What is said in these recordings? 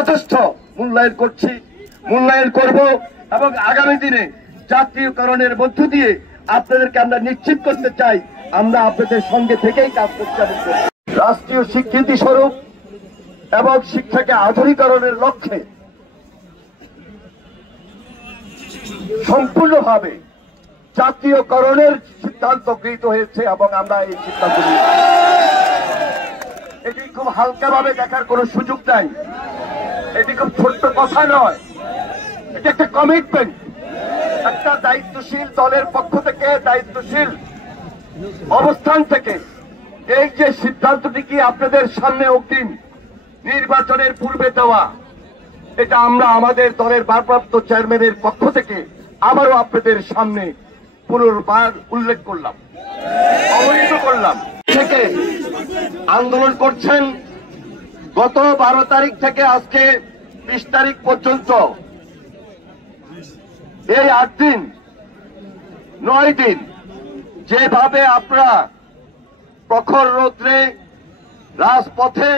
যথেষ্ট মূল্যায়ন করছি, মূল্যায়ন করব এবং আগামী দিনে জাতীয়করণের মধ্য দিয়ে আপনাদেরকে আমরা নিশ্চিত করতে চাই আমরা আপনাদের সঙ্গে থেকেই কাজ করতে হবে। রাষ্ট্রীয় স্বীকৃতি স্বরূপ এবং শিক্ষাকে আধুনিকরণের লক্ষ্যে সম্পূর্ণভাবে জাতীয়করণের সিদ্ধান্ত গৃহীত হয়েছে এবং আমরা এই সিদ্ধান্ত নিয়েছি। এটি খুব হালকাভাবে দেখার কোনো সুযোগ নাই, এটি খুব ছোট্ট কথা নয়, এটি একটা কমিটমেন্ট। একটা দায়িত্বশীল দলের পক্ষ থেকে, দায়িত্বশীল অবস্থান থেকে এই যে সিদ্ধান্তটি কি আপনাদের সামনে অগ্রিম নির্বাচনের পূর্বে দেওয়া, এটা আমরা আমাদের দলের ভারপ্রাপ্ত চেয়ারম্যানের পক্ষ থেকে আবারও আপনাদের সামনে পুনর্বার উল্লেখ করলাম, অবহিত করলাম। থেকে আন্দোলন করছেন গত 12 তারিখ থেকে আজকে 20 তারিখ পর্যন্ত, এই 8 দিন 9 দিন যেভাবে আপনারা প্রখর রৌদ্রে রাজপথে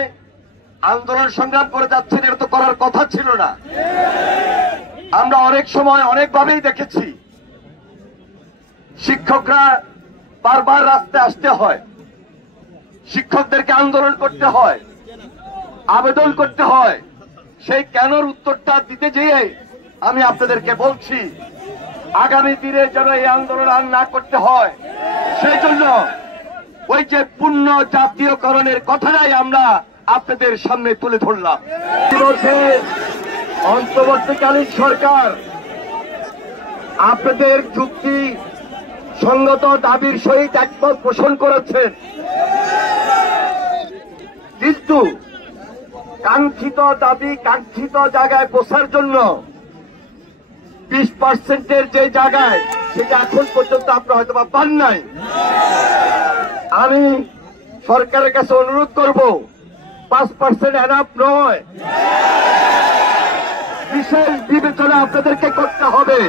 আন্দোলন সংগ্রাম করে যাচ্ছেন, এটা তো করার কথা ছিল না। আমরা অনেক সময় অনেকভাবেই দেখেছি শিক্ষকরা বারবার রাস্তায় আসতে হয়, শিক্ষকদেরকে আন্দোলন করতে হয়, আবেদন করতে হয়। সেই কেনর উত্তরটা দিতে যেয়ে আমি আপনাদেরকে বলছি আগামী দিনে যেন এই আন্দোলন আর না করতে হয়, সেই জন্য ওই যে পূর্ণ জাতীয়করণের কথাটাই আমরা আপনাদের সামনে তুলে ধরলাম। অন্তর্বর্তীকালীন সরকার আপনাদের যুক্তি সঙ্গত দাবির সহিত একমত পোষণ করেছেন, কিন্তু কাঙ্ক্ষিত দাবি কাঙ্ক্ষিত জায়গায় পৌঁছার জন্য 20%-এর যে জায়গায় সেটা এখন পর্যন্ত আপনারা হয়তো পান নাই। আমি সরকারের কাছে অনুরোধ করব 5% এনাফ নয়, বিশেষ বিবেচনা আপনাদেরকে করতে হবে।